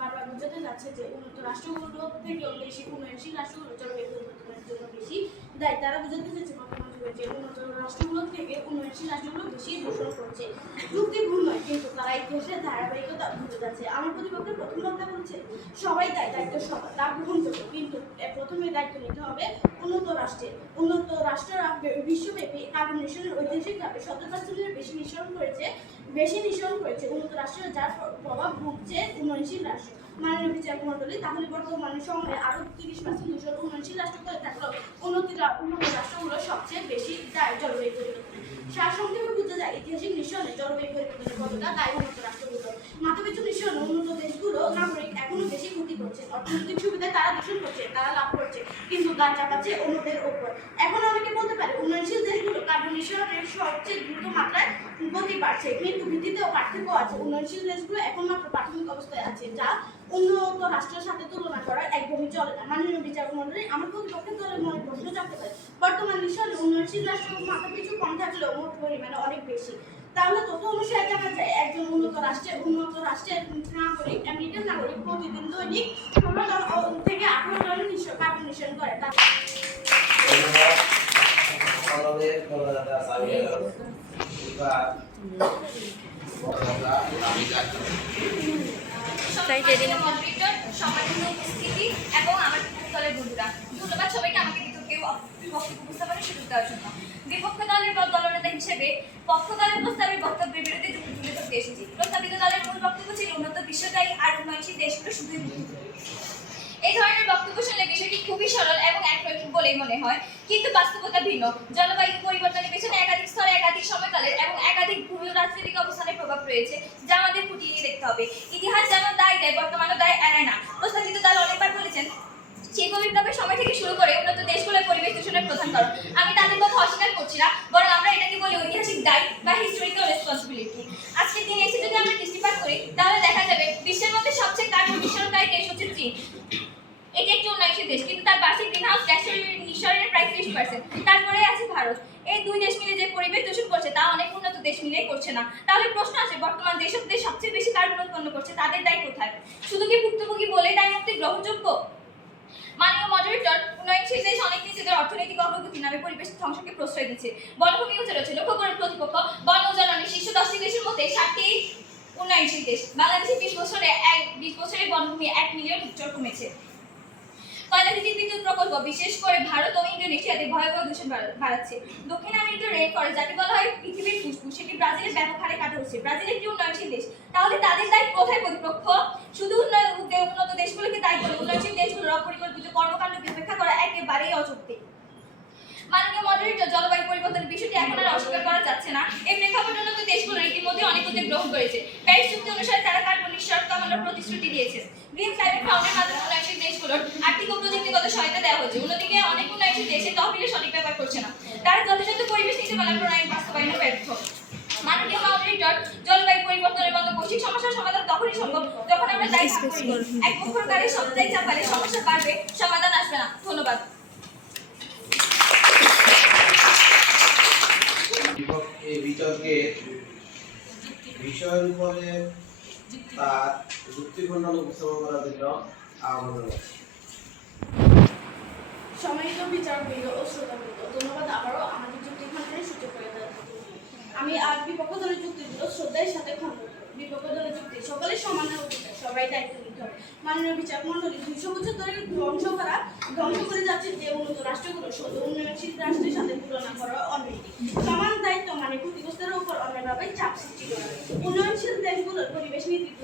বারবার বোঝাতে যাচ্ছে যে উন্নত রাষ্ট্রগুলো থেকেও বেশি উন্নয়নশীল রাষ্ট্রগুলো জলবায়ু পরিবর্তনের জন্য বেশি দায়ী। তারা বোঝাতে চাচ্ছে বর্তমান যুগে যে উন্নত রাষ্ট্রগুলো থেকে উন্নয়নশীল রাষ্ট্রগুলো বেশি দূষণ করছে। যুক্তি কিন্তু তারা ইতিহাসের ধারাবাহিকতা ভুলে যাচ্ছে। আমার প্রতিপক্ষের প্রথম বক্তা বলছে সবাই দায়, দায়িত্ব সবার, তা গ্রহণযোগ্য কিন্তু প্রথমে দায়িত্ব নিতে হবে উন্নত রাষ্ট্রের। উন্নত রাষ্ট্ররা বিশ্বব্যাপী কার্বন নিঃসরণের ঐতিহাসিকভাবে সত্তর পার্সেন্টের বেশি নিঃসরণ করেছে বেশি নিঃসরণ করেছে উন্নত রাষ্ট্র যার প্র- প্রভাব ভুগছে উন্নয়নশীল রাষ্ট্র। মাননীয় বিচার মন্ডলী তাহলে বর্তমানে সময়ে আরও তিরিশ পার্সেন্ট দূষণ উন্নয়নশীল রাষ্ট্র করে থাকলেও উন্নতি উন্নত রাষ্ট্রগুলো সবচেয়ে বেশি দায় জলবায়ু পরিবর্তনে সার সংক্ষেপে বোঝা যায় ঐতিহাসিক নিঃসরণে জলবায়ু পরিবর্তনের কতটা দায় উন্নত রাষ্ট্রগুলো? মাথাপিছু নিঃসরণে উন্নত দেশগুলো নাগরিক এখনও বেশি ক্ষতি করছে। অর্থনৈতিক সুবিধায় তারা দূষণ করছে, তারা লাভ করছে, কিন্তু দায় চাপাচ্ছে অন্যদের ওপর। এখন অনেকে বলতে পারে, উন্নয়নশীল দেশগুলো কার্বন নিঃসরণের সবচেয়ে দ্রুত মাত্রায় গতি বাড়ছে। কিন্তু ভিত্তিতেও পার্থক্য আছে। উন্নয়নশীল দেশগুলো এখন মাত্র প্রাথমিক অবস্থায় আছে, যা উন্নত রাষ্ট্রের সাথে তুলনা করা একদমই চলে না। মাননীয় বিচারক মন্ডলী আমার প্রতিপক্ষের দলের মনে প্রশ্ন জানতে পারে বর্তমান নিঃসরণে উন্নয়নশীল রাষ্ট্র মাথা পিছু কম থাকলেও মোট পরিমাণে অনেক বেশি। তাহলে তথ্য অনুসারে জানা যায় একজন উন্নত রাষ্ট্রের উন্নত রাষ্ট্রের নাগরিক আমেরিকান নাগরিক প্রতিদিন দৈনিক ষোলো টন থেকে আঠারো টন কার্বন নিঃসরণ করে। উপস্থিতি এবং আমার দলের বন্ধুরা। ধন্যবাদ সবাইকে আমাকে বিতর্কে বক্তব্য উপস্থাপনের সুযোগ দেওয়ার জন্য। বিপক্ষ দলের হিসেবে পক্ষ দলের প্রস্তাবের বক্তব্যের বিরুদ্ধে তুলে ধরতে এসেছি। প্রস্তাবিত দলের মূল বক্তব্য ছিল উন্নত বিশ্বদায়ী আর উন্নয়নশীল দেশগুলো শুধুই। এই ধরনের বক্তব্য শুনলে বিষয়টি খুবই সরল এবং একরৈখিক বলেই মনে হয়, কিন্তু বাস্তবতা ভিন্ন। জলবায়ু পরিবর্তনের পেছনে একাধিক স্তরে একাধিক সময়কালের এবং একাধিক ভূমি রাজনৈতিক অবস্থানের প্রভাব রয়েছে, যা আমাদের ফুটিয়ে দেখতে হবে। ইতিহাস যেমন দায় দেয়, বর্তমানও দায় এড়ায় না। প্রস্তাবিত দল অনেকবার বলেছেন শিল্প বিপ্লবের সময় থেকে শুরু করে উন্নত দেশগুলোর পরিবেশ দূষণের প্রধান কারণ। আমি তাদের কথা অস্বীকার করছি না, বরং আমরা এটাকে বলি ঐতিহাসিক দায় বা হিস্টোরিক্যাল রেসপন্সিবিলিটি আজকের দিনে এসে যদি আমরা দৃষ্টিপাত করি, তাহলে দেখা যাবে বিশ্বের মধ্যে সবচেয়ে কার্বন নিঃসরণকারী দেশ হচ্ছে চীন। এটি একটি উন্নয়নশীল দেশ, কিন্তু তার বার্ষিক গ্রিন হাউস গ্যাস নিঃসরণের প্রায় ত্রিশ পার্সেন্ট তারপরে আছে ভারত। এই দুই দেশ মিলে যে পরিবেশ দূষণ করছে, তা অনেক উন্নত দেশ মিলে করছে না। তাহলে প্রশ্ন আছে, বর্তমান যেসব দেশ সবচেয়ে বেশি কার্বন উৎপন্ন করছে, তাদের দায় কোথায়? শুধু কি ভুক্তভোগী বলে দায় মুক্তি গ্রহণযোগ্য মাননীয় মডারেটর উন্নয়নশীল দেশ অনেক নিজেদের অর্থনৈতিক অগ্রগতি নামে পরিবেশ ধ্বংসকে প্রশ্রয় দিচ্ছে। বনভূমি উজাড় হচ্ছে লক্ষ্য করে প্রতিপক্ষ। বন উজাড়নের শীর্ষ দশটি দেশের মধ্যে ষাটটি উন্নয়নশীল দেশ। বাংলাদেশে বিশ বছরে এক, বিশ বছরে বনভূমি এক মিলিয়ন হেক্টর কমেছে। কয়লাভিত্তিক বিদ্যুৎ প্রকল্প, বিশেষ করে ভারত ও ইন্দোনেশিয়াতে ভয়াবহ দূষণ বাড়াচ্ছে। দক্ষিণ আমেরিকার রেড ফরেস্ট, যাকে বলা হয় পৃথিবীর ফুসফুস সেটি ব্রাজিলের ব্যাপক হারে কাটা হচ্ছে। ব্রাজিল একটি উন্নয়নশীল দেশ। তাহলে তাদের দায় কোথায় প্রতিপক্ষ? শুধু উন্নত দেশগুলোকে দায়ী করে, উন্নয়নশীল দেশগুলোর অপরিকল্পিত কর্মকাণ্ডকে উপেক্ষা করা একেবারেই অযৌক্তিক। মাননীয় মডারেটর জলবায়ু পরিবর্তনের বিষয়টি এখন আর অস্বীকার করা যাচ্ছে না। এই প্রেক্ষাপটে উন্নত দেশগুলো ইতিমধ্যে অনেক উদ্যোগ গ্রহণ করেছে। প্যারিস চুক্তি অনুসারে তারা কার্বন নিঃসরণ কমানোর প্রতিশ্রুতি দিয়েছে। গ্রিন ক্লাইমেট ফাউন্ডের মাধ্যমে উন্নয়নশীল দেশগুলোর আর্থিক ও প্রযুক্তিগত সহায়তা দেওয়া হচ্ছে অন্যদিকে অনেক উন্নয়নশীল দেশে তহবিলের সঠিক ব্যবহার করছে না। তারা যথাযথ পরিবেশ নীতিমালা প্রণয়ন বাস্তবায়নে ব্যর্থ। মাননীয় মডারেটর জলবায়ু পরিবর্তনের মতো বৈশ্বিক সমস্যার সমাধান তখনই সম্ভব যখন আমরা দায়ী এক পক্ষর কারে সব চাপালে সমস্যা বাড়বে, সমাধান আসবে না। ধন্যবাদ বিপক্ষ- এই বিতর্কের বিষয়ের উপরে তার যুক্তি খণ্ডন উপস্থাপন করার জন্য আহ্বান। সম্মানিত বিচারবৃন্দ ও শ্রোতাবৃন্দ, ধন্যবাদ আবারও আমাদের যুক্তি খণ্ডনের সুযোগ করে দেওয়ার আমি আর বিপক্ষ দলের যুক্তিগুলো শ্রদ্ধার সাথে করব। বিপক্ষ দলের যুক্তি সকলের সমান অধিকার সবাই দায়িত্ব মাননীয় বিচারক মন্ডলী দুইশো বছর ধরে ধ্বংস করা ধ্বংস করে যাচ্ছে যে উন্নত রাষ্ট্রগুলো শুধু উন্নয়নশীল রাষ্ট্রের সাথে তুলনা করা অনৈতিক। সমান দায়িত্ব মানে ক্ষতিগ্রস্তের উপর অন্যভাবে চাপ সৃষ্টি করা। উন্নয়নশীল দেশগুলোর পরিবেশ নীতি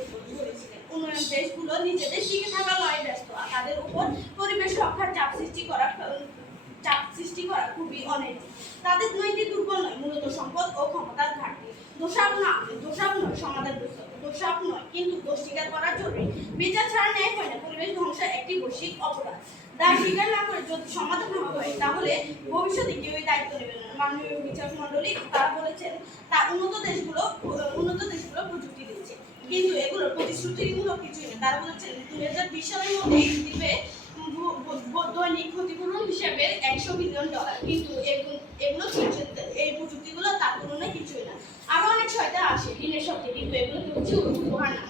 উন্নয়ন দেশগুলো নিজেদের টিকে থাকা লড়াই ব্যস্ত তাদের উপর পরিবেশ রক্ষার চাপ সৃষ্টি করা চাপ সৃষ্টি করা খুবই অনৈতিক। তাদের নৈতিক দুর্বল নয়, মূলত সম্পদ ও ক্ষমতার ঘাটতি। দোষাপ না নয়, সমাধান দোষ- দোষাপ নয়, কিন্তু গোষ্ঠীকার করার করা জরুরি বিচার ছাড়া ন্যায় হয় না। পরিবেশ ধ্বংস একটি বৈশ্বিক অপরাধ। দায় স্বীকার না করে যদি সমাধান না হয়, তাহলে ভবিষ্যতে কেউই দায়িত্ব নেবে না। মাননীয় বিচার মন্ডলী তারা বলেছেন। তা উন্নত দেশগুলো উন্নত দেশগুলো প্রযুক্তি দিচ্ছে। কিন্তু এগুলো প্রতিশ্রুতিমূলক কিছুই না। তারা বলেছেন দু হাজার বিশ সালের মধ্যে দিবে দৈনিক ক্ষতিপূরণ হিসেবে একশো মিলিয়ন ডলার কিন্তু এগুলো এই প্রযুক্তিগুলো তার তুলনায় কিছুই না। আরও অনেক ছয়টা আসে ঋণের শক্তি কিন্তু এগুলো হচ্ছে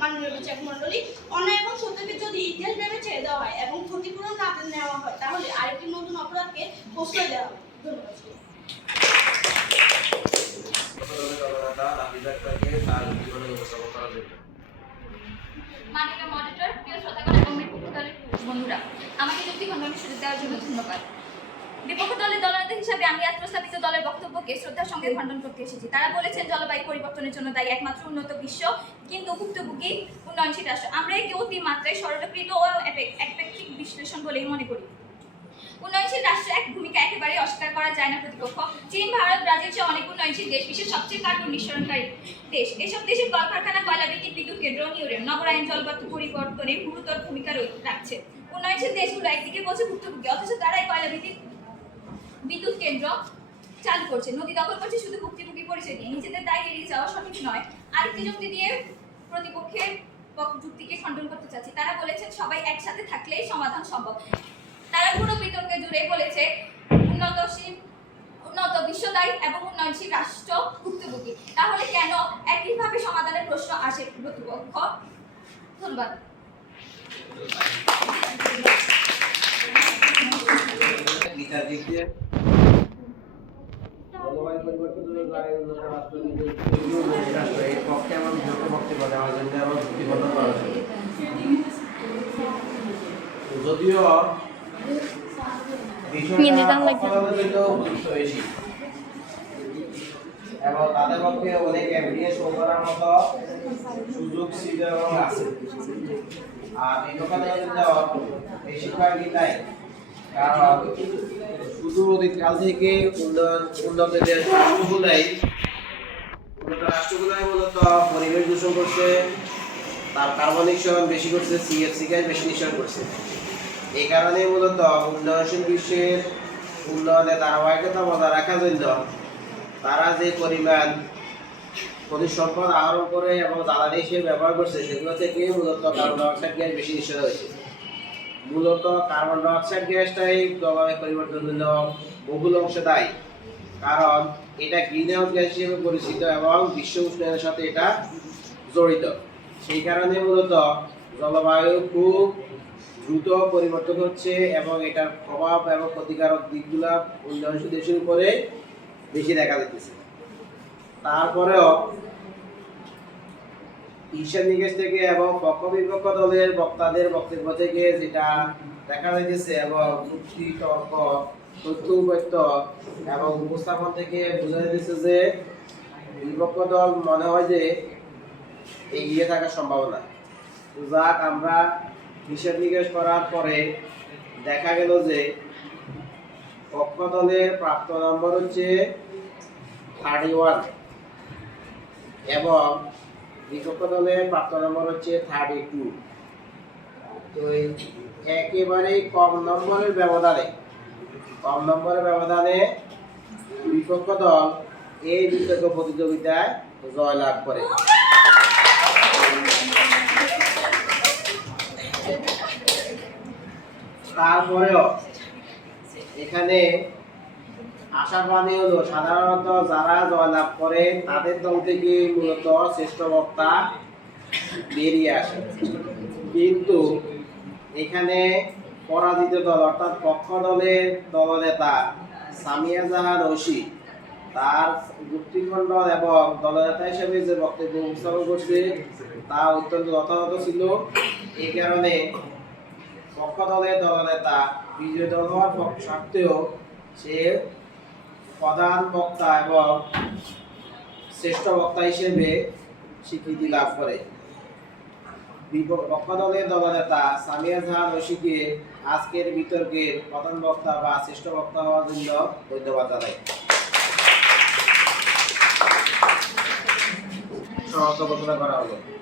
মাননীয় বিচার মণ্ডলী অন্যায় এবং সত্যকে যদি ইতিহাস ভেবে ছেড়ে দেওয়া হয় এবং ক্ষতিপূরণ না নেওয়া হয়, তাহলে আরেকটি নতুন অপরাধকে প্রশ্রয় দেওয়া হবে। ধন্যবাদ। তার জীবনের উপস্থাপন বন্ধুরা আমাকে যুক্তি খণ্ডনের সুযোগ দেওয়ার জন্য ধন্যবাদ। বিপক্ষ দলের দলনেতা হিসাবে আমি আজ প্রস্তাবিত দলের বক্তব্যকে শ্রদ্ধার সঙ্গে খণ্ডন করতে এসেছি। তারা বলেছেন জলবায়ু পরিবর্তনের জন্য দায়ী একমাত্র উন্নত বিশ্ব কিন্তু ভুক্তভোগী উন্নয়নশীল রাষ্ট্র আমরা একে অতি মাত্রায় সরলীকৃত ও একপেক্ষিক বিশ্লেষণ বলেই মনে করি। উন্নয়নশীল রাষ্ট্রের এক ভূমিকা একেবারে অস্বীকার করা যায় না প্রতিপক্ষ। চীন ভারত ব্রাজিল চেয়ে অনেক উন্নয়নশীল দেশ বিশ্বের সবচেয়ে কার্বন নিঃসরণকারী দেশ। এসব দেশের কলকারখানা কয়লা ভিত্তিক বিদ্যুৎ কেন্দ্র নিউরেন নগরায়ণ জলবায়ু পরিবর্তনে গুরুতর ভূমিকা রাখছে। উন্নয়নশীল দেশগুলো একদিকে বলছে ভুক্তভোগী। অথচ তারাই কয়লা ভিত্তিক বিদ্যুৎ কেন্দ্র চালু করছে। নদী দখল করছে শুধু ভুক্তভোগী পরিচয় দিয়ে। নিজেদের দায় এড়িয়ে যাওয়া সঠিক নয়। আরেকটি যুক্তি দিয়ে প্রতিপক্ষের যুক্তিকে খণ্ডন করতে চাচ্ছি। তারা বলেছেন, সবাই একসাথে থাকলেই সমাধান সম্ভব। তারা পুরো বিতর্কে জুড়ে বলেছে, উন্নতশীল উন্নত বিশ্ব দায়ী এবং উন্নয়নশীল রাষ্ট্র ভুক্তভোগী। তাহলে কেন একইভাবে সমাধানের প্রশ্ন আসে? প্রতিপক্ষ ধন্যবাদ। যদিও এবং তাদের পক্ষে অনেক এভিডেন্স শো সুযোগ ছিল এবং আছে। থেকে উন্নত রাষ্ট্রগুলাই মূলত পরিবেশ দূষণ করছে, তার কার্বন নিঃসরণ বেশি করছে সিএফসি গ্যাস বেশি নিঃসরণ করছে। এই কারণে মূলত উন্নয়নশীল বিশ্বের উন্নয়নে ধারাবাহিকতা বজায় রাখার জন্য তারা যে পরিমাণ খনিজ সম্পদ আহরণ করে এবং জ্বালানি হিসেবে ব্যবহার করছে, সেগুলো থেকে মূলত কার্বন ডাইঅক্সাইড গ্যাস বেশি নিঃসরণ হয়েছে। মূলত কার্বন ডাইঅক্সাইড গ্যাসটাই জলবায়ু পরিবর্তনের জন্য বহুল অংশে দায়ী। কারণ এটা গ্রিন হাউস গ্যাস হিসেবে পরিচিত এবং বিশ্ব উষ্ণায়নের সাথে এটা জড়িত। সেই কারণে মূলত জলবায়ু খুব দ্রুত পরিবর্তন হচ্ছে এবং এটার প্রভাব এবং ক্ষতিকারক দিকগুলা উন্নয়নশীল দেশের উপরে বেশি দেখা যাচ্ছে তারপরেও হিসাব নিকেশ থেকে এবং পক্ষ বিপক্ষ দলের বক্তাদের বক্তব্য থেকে যেটা দেখা যাইতেছে এবং যুক্তি, তর্ক, তথ্য উপত্য এবং উপস্থাপন থেকে বোঝা যাচ্ছে যে বিপক্ষ দল মনে হয় যে এগিয়ে থাকার সম্ভাবনা। যাক, আমরা হিসাব নিকেশ করার পরে দেখা গেল যে পক্ষ দলের প্রাপ্ত নম্বর হচ্ছে থার্টি ওয়ান এবং বিপক্ষ দলের প্রাপ্ত নম্বর হচ্ছে থার্টি টু তো একেবারেই কম নম্বরের ব্যবধানে, কম নম্বরের ব্যবধানে বিপক্ষ দল এই বিতর্ক প্রতিযোগিতায় জয়লাভ করে। তারপরেও এখানে আশাবাদী হলো, সাধারণত যারা জয়লাভ করে, তাদের দল থেকে মূলত শ্রেষ্ঠ বক্তা বেরিয়ে আসে। কিন্তু এখানে পরাজিত দল, অর্থাৎ পক্ষ দলের দলনেতা সামিয়া জাহান ঐশী তার যুক্তিখণ্ডন এবং দলনেতা হিসেবে যে বক্তব্য উপস্থাপন করছে, তা অত্যন্ত যথাযথ ছিল। এই কারণে পক্ষ দলের দলনেতা বিজয় দল হওয়ার সত্ত্বেও সে প্রধান বক্তা এবং শ্রেষ্ঠ বক্তা হিসেবে স্বীকৃতি লাভ করে। বিপ- দলের দলনেতা সামিয়া জাহান ঐশীকে আজকের বিতর্কের প্রধান বক্তা বা শ্রেষ্ঠ বক্তা হওয়ার জন্য ধন্যবাদ জানাই। সমাপ্ত ঘোষণা করা হলো।